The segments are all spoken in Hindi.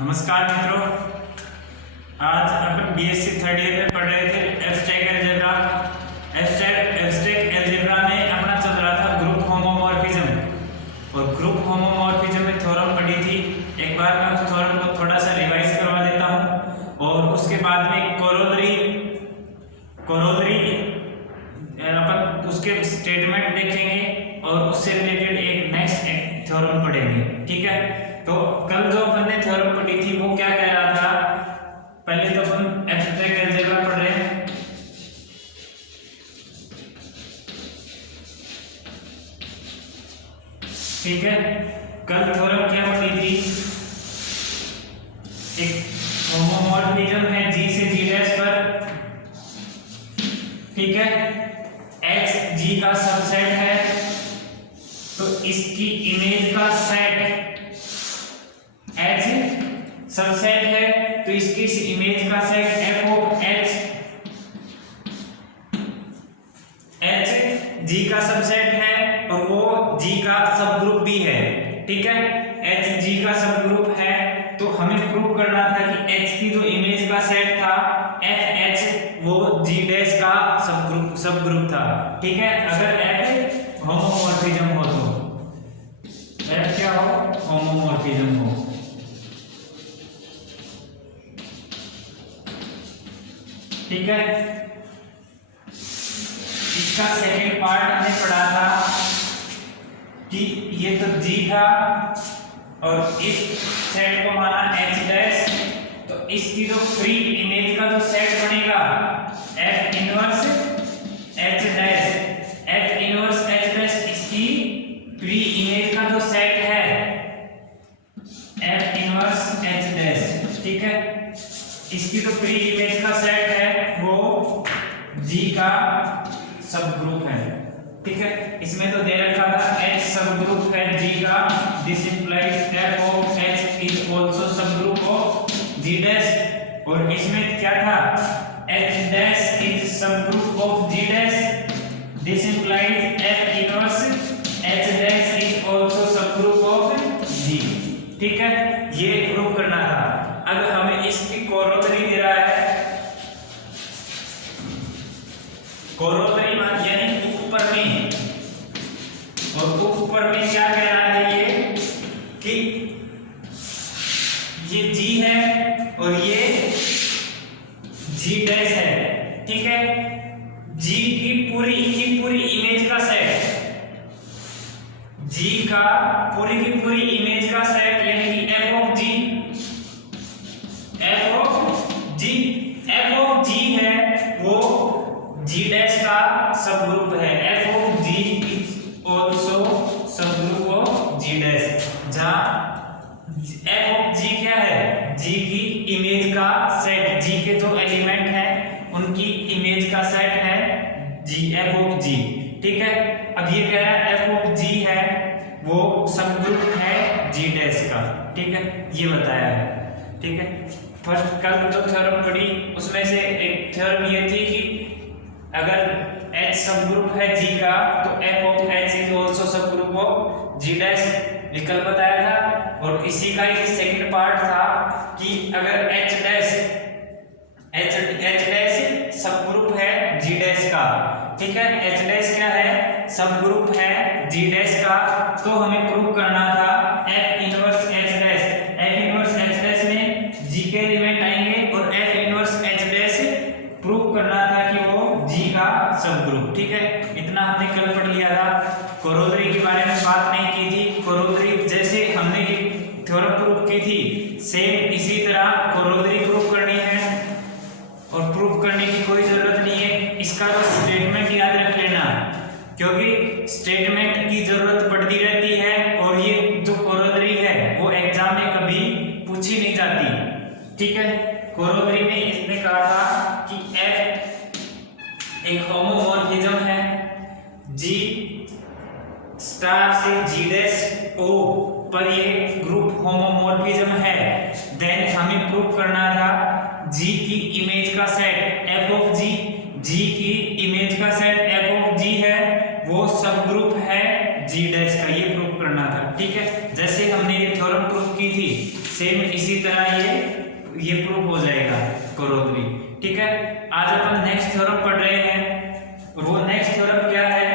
नमस्कार मित्रों, आज अपन बीएससी थर्ड ईयर में पढ़ रहे थे एब्स्ट्रैक्ट अलजेब्रा। एब्स्ट्रैक्ट अलजेब्रा में अपना चल रहा था ग्रुप होमोमॉर्फिज्म, और ग्रुप होमोमॉर्फिज्म में थ्योरम पढ़ी थी। एक बार मैं उस थ्योरम को थोड़ा सा रिवाइज करवा देता हूँ, और उसके बाद में कोरोलरी अपन उसके स्टेटमेंट देखेंगे और उससे रिलेटेड एक नेक्स्ट थ्योरम पढ़ेंगे। ठीक है, तो कल जो अपन ने थ्योरम पढ़ी थी वो क्या कह रहा था। पहले तो अपन एब्स्ट्रैक्ट अलजेब्रा पढ़ रहे हैं। ठीक है, कल थ्योरम क्या पढ़ी थी, एक होमोमॉर्फिज्म है G से G' पर। ठीक है, H G का सबसेट है, तो इसकी इमेज का सेट H सबसेट है, तो इसकी इमेज का set F of H G का सबसेट है, और वो G का सब ग्रुप भी है। ठीक है, H G का सब ग्रुप है, तो हमें प्रूव करना था कि H की जो इमेज का सेट था F H वो G' का सब ग्रुप था। ठीक है, अगर F होमोमॉर्फिज्म हो तो F क्या हो, होमोमॉर्फिज्म हो। ठीक है, इसका सेकंड पार्ट हमने पढ़ा था कि ये तो G था और इस सेट को माना H', तो इसकी जो फ्री इमेज का जो सेट बनेगा F इनवर्स H', इसकी फ्री इमेज का जो सेट है F इनवर्स H'। ठीक है, इसकी जो फ्री इमेज का सेट है वो G का सब ग्रुप है। ठीक है, इसमें तो दे रखा था H सब ग्रुप है G का, this implies F of H is also subgroup of G', और इसमें क्या था H' इज सब group of G', this implies F inverse H' is also subgroup of G। ठीक है, ये प्रूव करना था। अब हमें इसकी कोरोलरी दे रहा है, कोरोलरी यानी उपपरमी, और उपपरमी क्या कह रहा है ये कि ये G है और ये G' है। ठीक है, G की पूरी इमेज का सेट, G का पूरी की पूरी इमेज का सेट यानी कि F ऑफ G है वो G' का सब ग्रुप है। F of G is also subgroup of G', जहां F ऑफ G क्या है, G की इमेज का सेट, G के जो एलिमेंट हैं उनकी इमेज का सेट है F ऑफ G। ठीक है, अब ये कह रहा है F ऑफ G है वो सब ग्रुप है G' का। ठीक है, ये बताया है। ठीक है, फर्स्ट कल जो थ्योरम पढ़ी उसमें से एक थ्योरम ये थी कि अगर H सब ग्रुप है G का तो F of H is also subgroup of G', विकल्प बताया था। और इसी का ही सेकंड पार्ट था कि अगर H' सब ग्रुप है G' का। ठीक है, H' क्या है, सब ग्रुप है G' का, तो हमें प्रूव करना था F इनवर्स H' में G के एलिमेंट आएंगे और F इनवर्स H' प्रूव करना था कि वो G का सब ग्रुप। ठीक है, इतना हमने कल पढ़ लिया था। कोरोलरी के बारे में बात नहीं की थी। कोरोलरी जैसे हमने थ्योरम प्रूव की थी सेम इसी तरह कोरोलरी प्रूव करनी है, और प्रूव करने की कोई जरूरत नहीं है। इसका तो स्टेटमेंट याद रख लेना, क्योंकि स्टेटमेंट की जरूरत पड़ती रहती है, और ये जो कोरोलरी है वो एग्जाम में कभी पूछी नहीं जाती। ठीक है, कोरोलरी में इसने कहा था कि F एक होमोमॉर्फिज्म है, G स्टार से G' O पर ये ग्रुप होमोमॉर्फिज्म है। देन हमें प्रूव करना था G की इमेज का सेट F ऑफ G की इमेज का सेट F ऑफ G है वो सब ग्रुप है G' का, ये प्रूव करना था। ठीक है, जैसे हमने ये थ्योरम प्रूव की थी सेम इसी तरह ये प्रूफ हो जाएगा करोद्री। ठीक है, आज अपन नेक्स्ट थ्योरम पढ़ रहे हैं और वो नेक्स्ट थ्योरम क्या है?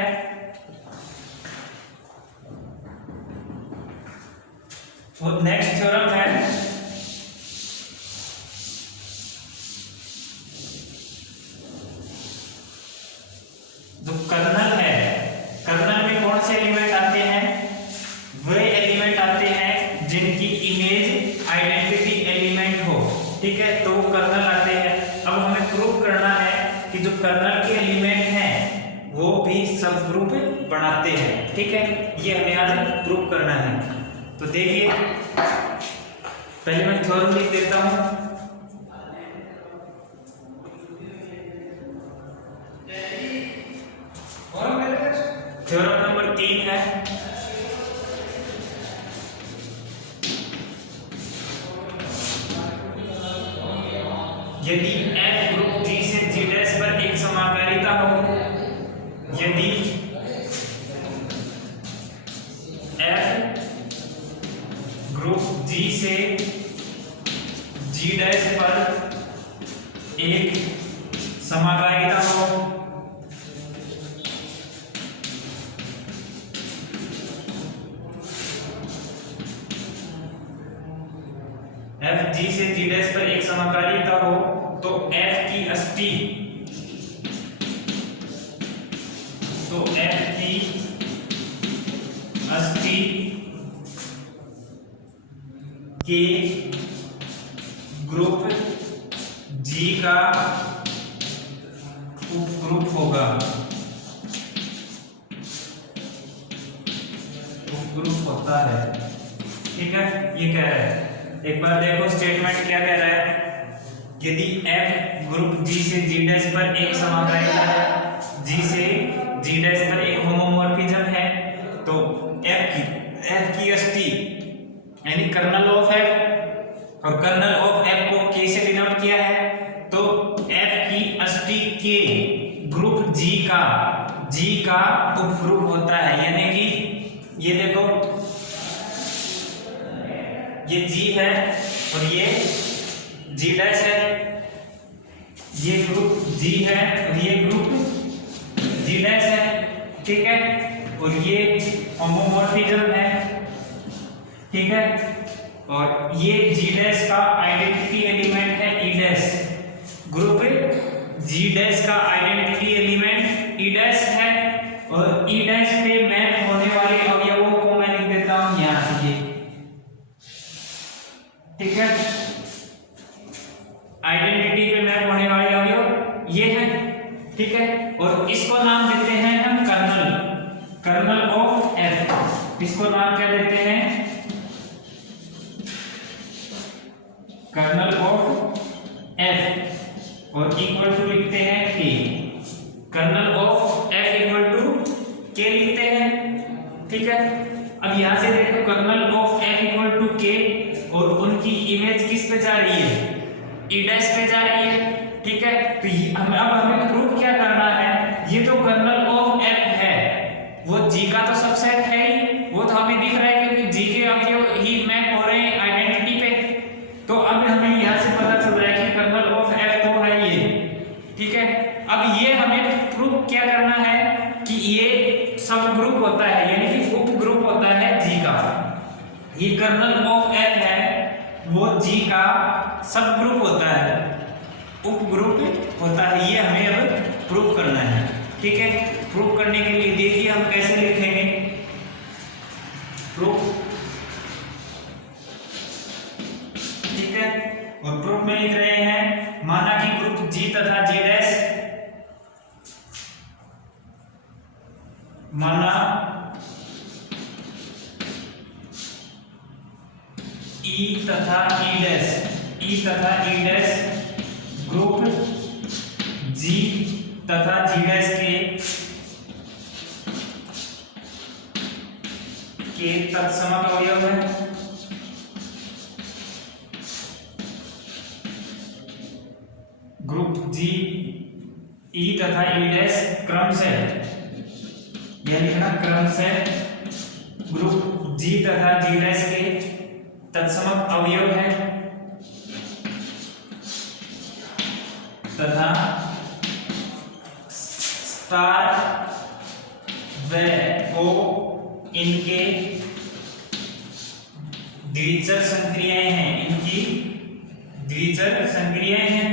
वो नेक्स्ट थ्योरम है जो कर्नल है, कर्नल में कौन से एलिमेंट आते हैं? वे एलिमेंट आते हैं जिनकी इमेज आइडेंटिटी एलिमेंट हो। ठीक है, तो वो कर्नल आते हैं। अब हमें प्रूव करना है कि जो कर्नल के एलिमेंट हैं वो भी सब ग्रुप बनाते हैं। ठीक है, ये हमें आज प्रूव करना है। तो देखिए, पहले मैं थ्योरम लिख देता हूं। थ्योरम नंबर 3 है, यदि F ग्रुप G से G डैश पर एक समाकारिता हो, यदि F ग्रुप G से G डैश पर एक समाकारिता हो, F G से G डैश पर एक समाकारिता हो, तो F की अष्टी, तो F की अष्टी के ग्रुप G का उपग्रुप होगा, उपग्रुप होता है। ठीक है, ये कह रहा है। एक बार देखो स्टेटमेंट क्या कह रहा है? यदि F ग्रुप G से G डैश पर एक समाकारिता है, G से G डैश पर एक होमोमॉर्फिज्म है, तो F की अष्टी यानी कर्नल ऑफ F, और कर्नल ऑफ F को K से डिनोट किया है, तो F की अष्टी के ग्रुप G का उपग्रुप होता है। यानी कि ये देखो, ये G है और ये G डैश है, ये ग्रुप G है और ये ग्रुप G डैश है। ठीक है, और ये होमोमॉर्फिज्म है। ठीक है, और ये G डैश का आइडेंटिटी एलिमेंट है E dash, group G dash का आइडेंटिटी एलिमेंट E डैश है, और E डैश पे मैप होने वाले अवयवों को मैं लिख देता हूं यहां से। ठीक है, आइडेंटिटी पे मैप होने वाले अवयव ये है। ठीक है, और इसको नाम देते हैं हम कर्नल, कर्नल ऑफ F। इसको नाम क्या देते हैं? कर्नल ऑफ F, और इक्वल टू लिखते हैं K। Kernel of F equal to K लिखते हैं। ठीक है, अब यहां से देखो kernel of F equal to K, और उनकी इमेज किस पे जा रही है? E डैश पे जा रही है। ठीक है, तो अब हमें प्रूफ क्या करना है? ये जो कर्नल ऑफ F है वो G का तो सबसेट है ही, वो तो हमें दिख रहा है क्योंकि G के अवयव ही मैप हो रहे हैं आइडेंटिटी पे। तो अब हमें यहाँ से पता चल रहा है कि कर्नल ऑफ F तो है ये। ठीक है, अब ये हमें प्रूफ क्या करना है कि ये सब ग्रुप होता है, यानी कि उप ग्रुप होता है G का। ये कर्नल ऑफ F है, वो G का सब ग्रुप होता है, उप ग्रुप होता है। ये हमें अब प्रूफ करना है। ठीक है, प्रूफ करने के लिए देखिए हम कैसे लिखेंगे प्रूफ। ठीक है, और प्रूफ में लिख रहे हैं, माना कि ग्रुप G तथा G डैश, माना E तथा E डैश ग्रुप G तथा G डैश के तत्समक अवयव है। ग्रुप G E तथा E डैश क्रम से, यह लिखना क्रम से ग्रुप G तथा G डैश के तत्समक अवयव है तथा स्टार व ओ इनके द्विचर संक्रियाएं हैं, इनकी द्विचर संक्रियाएं हैं।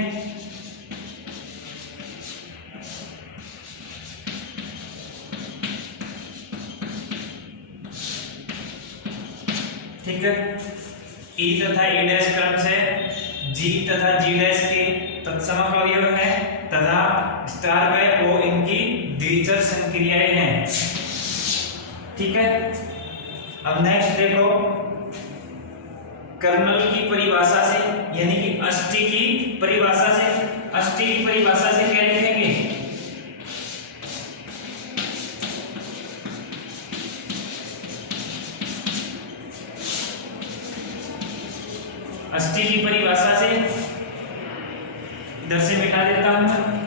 ठीक है, ई तथा ई डैश क्रम से जी तथा जी डैश के तत्समक अवयव है तथा स्टार व ओ इनकी द्विचर संक्रियाएं हैं। ठीक है, अब नेक्स्ट देखो, कर्नल की परिभाषा से यानी कि अष्टी की परिभाषा से, अष्टी की परिभाषा से क्या लिखेंगे? अष्टी की परिभाषा से इधर से मिटा देता हूं मैं।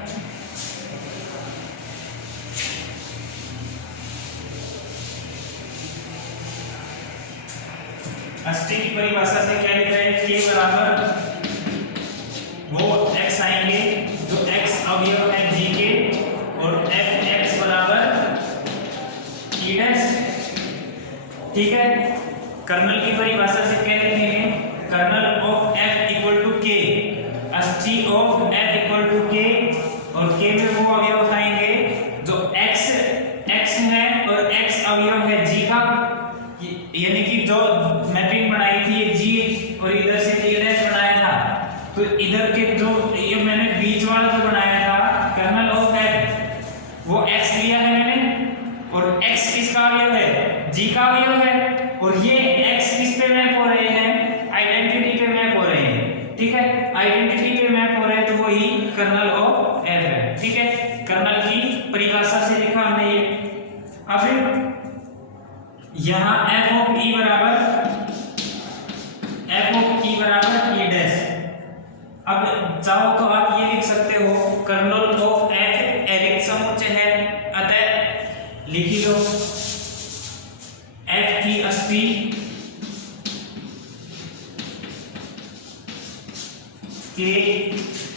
अष्टी की परिभाषा से क्या लिख रहे हैं? के बराबर वो x आएंगे जो x अवयव है g के, और f x बराबर e डैश। ठीक है, कर्नल की परिभाषा से क्या लिखेंगे? Kernel of f equal to k, अष्टी of f equal to k, और k में वो अवयव आएंगे जो x है और x अवयव है g का, यानी कि जो मैपिंग बनाई थी ये g और इधर से e डैश बनाया था, तो इधर के जो ये मैंने बीच वाला जो बनाया था कर्नल ऑफ f, वो x लिया है मैंने, और x किसका अवयव है? g का अवयव है, और ये x किस पे मैप हो रहे हैं? आइडेंटिटी पे मैप हो रहे हैं। ठीक है, आइडेंटिटी पे मैप हो रहे हैं तो वही कर्नल ऑफ f है। ठीक है, कर्नल की परिभाषा से लिखा हमने ये। अब यहाँ f ऑफ e बराबर e डैश। अब चाहो तो आप ये लिख सकते हो, कर्नल ऑफ f एरिक समुच्चय है, अतः लिख लो f की अष्टी के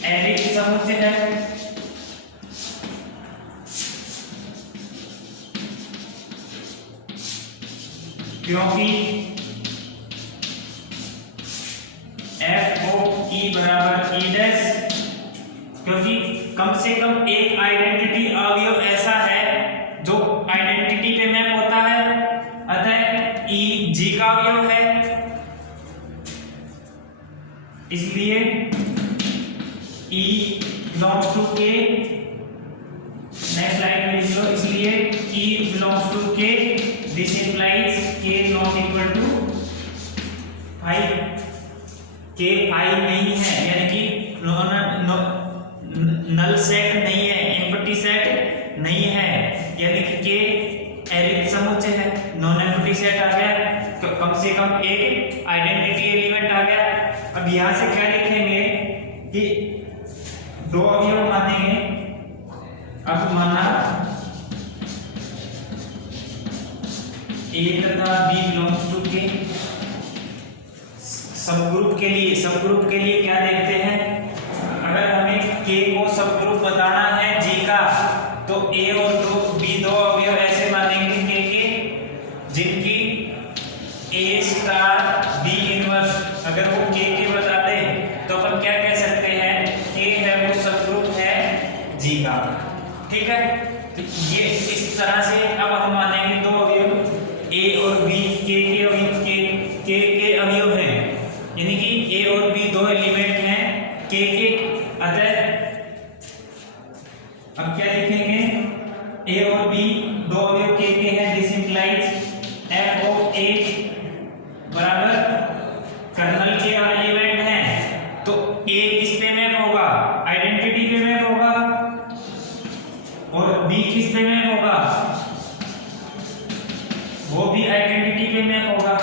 एरिक समुच्चय है, क्योंकि f ऑफ e बराबर e डैश, क्योंकि कम से कम एक आइडेंटिटी अवयव ऐसा है जो आइडेंटिटी पे मैप होता है, अतः e g का अवयव है, इसलिए e belongs to k। Next line में लिख लो, इसलिए e belongs to k, this implies k not equal to 5, k 5 नहीं है, यानी कि नल सेट नहीं है, एम्प्टी सेट नहीं है, यानी कि k एरिक समुच्चय है, नॉन एम्प्टी सेट आ गया, तो कम से कम एक आइडेंटिटी एलिमेंट आ गया। अब यहां से क्या लिखेंगे कि दो अवयव मानेंगे। अब माना A तथा B belongs to K। Subgroup के लिए क्या देखते हैं? अगर हमें K को सबग्रुप बताना है G का, तो A और B दो अवयव ऐसे मानेंगे K के जिनकी A स्टार B इनवर्स अगर वो K के बता दे तो अपन क्या कह सकते हैं? K है वो सबग्रुप है G का। ठीक है, तो ये इस तरह से अब हम मानेंगे दो अवयव A और B K के अवयव हैं, यानी कि A और B दो एलिमेंट हैं K के, अतः अब क्या लिखेंगे? A और B दो अवयव K के हैं, this implies f of A बराबर कर्नल के एलिमेंट हैं, तो A किस पे मैप होगा? आइडेंटिटी पे मैप होगा, और B किस पे मैप होगा? वो भी आइडेंटिटी पे मैप होगा।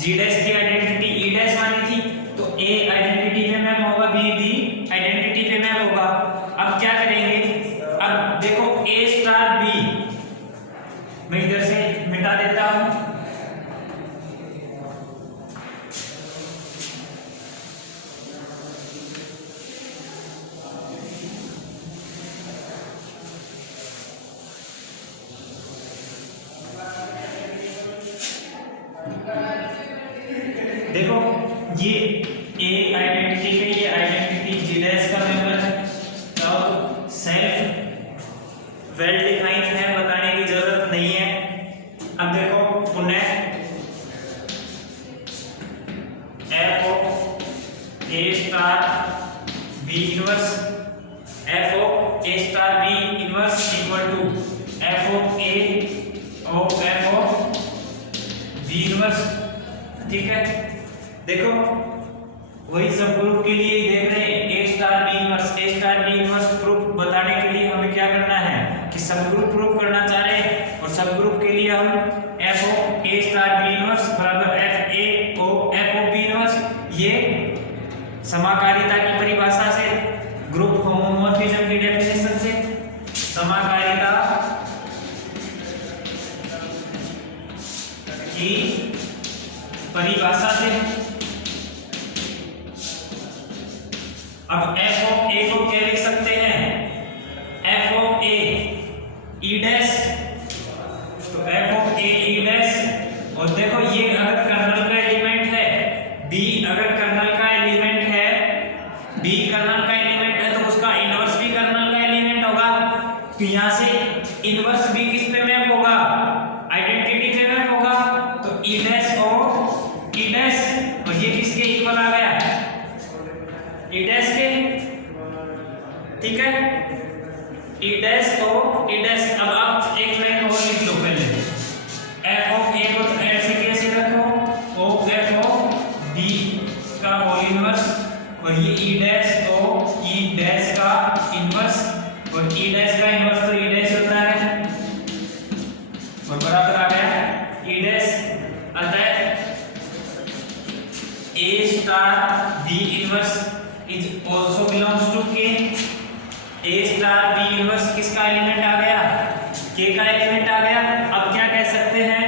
G डैश की आइडेंटिटी E डैश मानी थी, तो A आइडेंटिटी पे मैप होगा, B भी आइडेंटिटी पे मैप होगा। अब क्या करेंगे? अब देखो A स्टार B मैं इधर से मिटा देता हूं, देखो ये ए आइडेंटिटी है, ये आइडेंटिटी जी डैश का मेंबर है, तो सेल्फ वेल डिफाइंड है, बताने की जरूरत नहीं है। अब देखो पुनः f of a star b inverse, f of a star b inverse equal to f of a और एफ ऑफ बी इनवर्स। ठीक है, देखो वही सब ग्रुप के लिए देख रहे हैं, ए स्टार बी इनवर्स, ए स्टार बी इनवर्स प्रूफ बताने के लिए हमें क्या करना है कि सब ग्रुप प्रूफ करना चाह रहे हैं, और सब ग्रुप के लिए हम f of a star b inverse बराबर f a o f of b inverse, ये समाकारिता की परिभाषा से, ग्रुप होमोमॉर्फिज्म की डेफिनेशन से, समाकारिता की परिभाषा से। अब एफ ऑफ ए को क्या लिख सकते हैं, f of a e dash, तो f of a e dash, और देखो ये अगर कर्नल का एलिमेंट है, बी अगर कर्नल का एलिमेंट है, बी कर्नल का एलिमेंट है, तो उसका इनवर्स भी कर्नल का एलिमेंट होगा, तो यहां से इनवर्स भी किस पे मैप होगा, आइडेंटिटी पे मैप होगा, तो ई डैश और ई डैश, और ये किसके इक्वल आ गया, ई डैश के। ठीक है, ई डैश और ई डैश। अब आप एक लाइन और लिख लो पहले, एफ ऑफ ए को ऐसे कैसे रखो, ओ एफ ऑफ बी का होल इनवर्स, और ये ई डैश और ई डैश का इनवर्स, और ई डैश का इनवर्स तो ई डैश होता है, और बराबर आ गया ई डैश। अतः a star b inverse is also belongs to K, a star b inverse किसका एलिमेंट आ गया, के का एलिमेंट आ गया। अब क्या कह सकते हैं,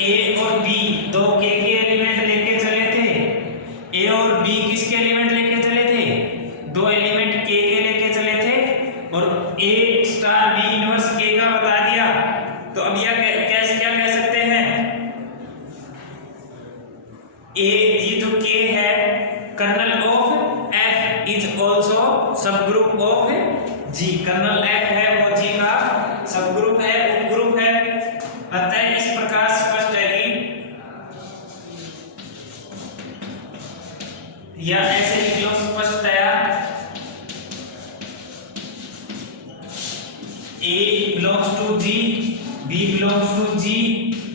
ए और बी दो के एलिमेंट लेके चले थे, ए और बी किसके एलिमेंट लेके चले थे, दो एलिमेंट के लेके चले थे, और ए स्टार बी इनवर्स के का बता दिया, तो अब यह कैसे क्या कह सकते हैं, ए ये जो के है kernel of f is also subgroup of G, kernel f है वो जी का सब ग्रुप है, उपग्रुप है। अतः इस प्रकार स्पष्ट है कि, या ऐसे लिख लो स्पष्टतया, A belongs to G, B belongs to G,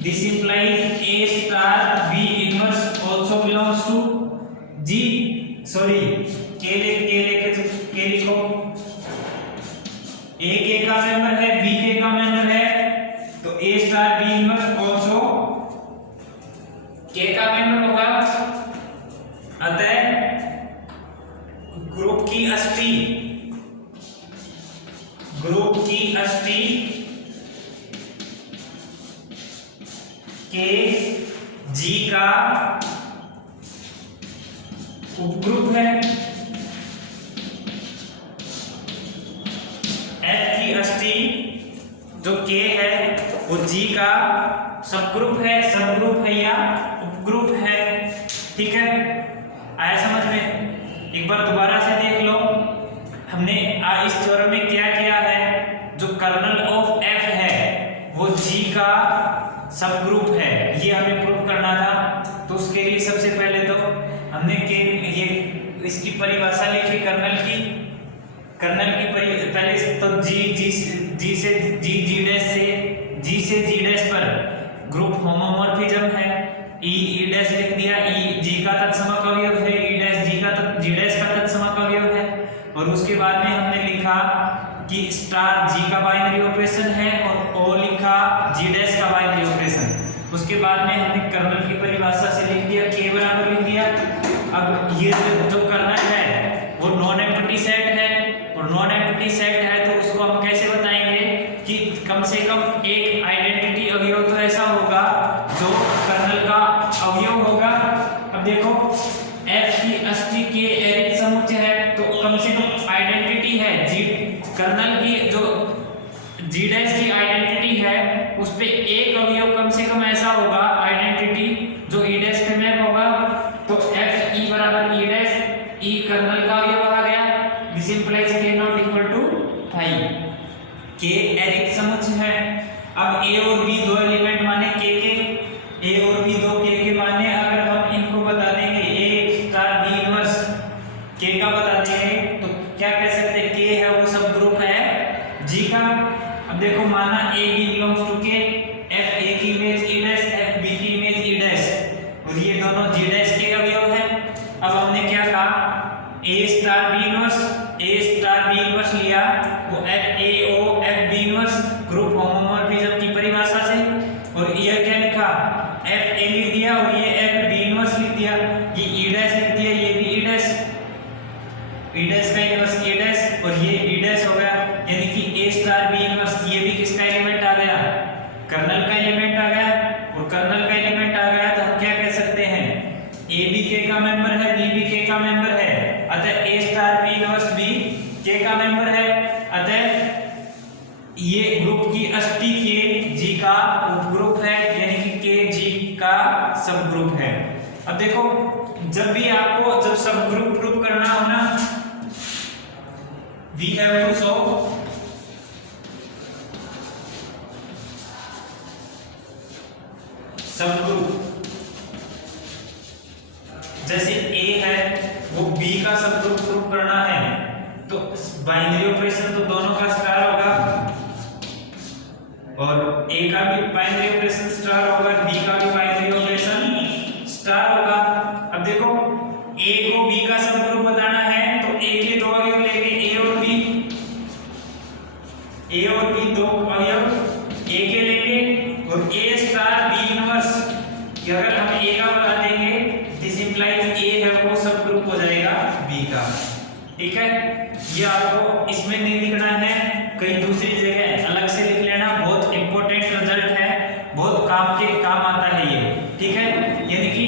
this implies A star B inverse also belongs to G, sorry K लिखो, A K का मेंबर है, B K का मेंबर है, तो A star B inverse also K का मेंबर होगा। अतः ग्रुप की अष्टी के जी का उपग्रुप है, एफ की अष्टी जो के है वो जी का सबग्रुप है या उपग्रुप है। ठीक है, आया समझ में? एक बार दोबारा से देख लो, हमने इस थ्योरम में क्या किया है, जो कर्नल ऑफ एफ है वो जी का सब ग्रुप है, ये हमें प्रूव करना था। तो उसके लिए सबसे पहले तो हमने ये इसकी परिभाषा लिखी कर्नल की पहले तो जी से जी डैश पर ग्रुप होमोमॉर्फिज्म है, ई डैश लिख दिया, ई जी का तत्समक अवयव है, ई डैश जी डैश का तत्समक अवयव है। और उसके बाद में हमने लिखा कि स्टार जी का बाइनरी ऑपरेशन है और ओ लिखा जी डैश का बाइनरी ऑपरेशन। उसके बाद में हमने कर्नल की परिभाषा से लिख दिया, के बराबर लिख दिया। अब ये जो कर्नल है वो नॉन एम्प्टी सेट है, और नॉन एम्प्टी सेट है तो उसको हम कैसे बताएंगे कि कम से कम एक आइडेंटिटी अवयव तो ऐसा होगा जो कर्नल का अवयव होगा। अब देखो एफ की अष्टी के एरिक समुच्चय है, तो कम से कम आइडेंटिटी है जी कर्नल की, जो जी डैश की आइडेंटिटी है उस पे एक अवयव कम से कम ऐसा होगा आइडेंटिटी और बी दो के माने अगर हम इनको बता देंगे ए स्टार बी इनवर्स के का बता देंगे तो क्या कह सकते हैं के है वो सब ग्रुप है जी का। अब देखो माना a b belongs to k, f a की image e dash, f b की इमेज ई डैश और ये दोनों जी डैश के अवयव है। अब हमने क्या कहा ए स्टार बी इनवर्स लिया वो f a o f b inverse group homomorphism की परिभाषा से, और ये क्या लिखा एफ ए लिख दिया और ये एफ बी इनवर्स लिख दिया, ये ई डैश लिख दिया, ये भी ई डैश का इनवर्स ई डैश और ये ई डैश हो गया, यानी कि ए स्टार बी इनवर्स ये भी किसका एलिमेंट आ गया कर्नल का एलिमेंट आ गया, और कर्नल का एलिमेंट आ गया तो हम क्या कह सकते हैं ए बी के का मेंबर है, बी भी के का मेंबर है, अतः ए स्टार बी इनवर्स भी के का मेंबर है, अतः ये ग्रुप की अष्टी के जी का उपग्रुप है, यानी कि के जी का सब ग्रुप है। अब देखो जब सब ग्रुप प्रूव करना हो ना, वी हैव टू शो सब ग्रुप, जैसे ए है वो बी का सब ग्रुप प्रूव करना है तो बाइनरी ऑपरेशन तो दोनों का स्टार होगा और ए का भी बाइनरी ऑपरेशन स्टार होगा, बी का भी बाइनरी ऑपरेशन स्टार होगा। अब देखो ए को बी का सब ग्रुप बताना है तो ए के दो अवयव लेंगे ए और बी दो अवयव ए के लेंगे और ए स्टार बी इनवर्स अगर हम ए का बता देंगे दिस इंप्लाइज ए है वो सब ग्रुप हो जाएगा बी का। ठीक है, ये आपको इसमें नहीं लिखना है, कहीं दूसरी जगह अलग से लिख लेना, बहुत इंपॉर्टेंट रिजल्ट है, बहुत काम आता है ये। ठीक है, यानी कि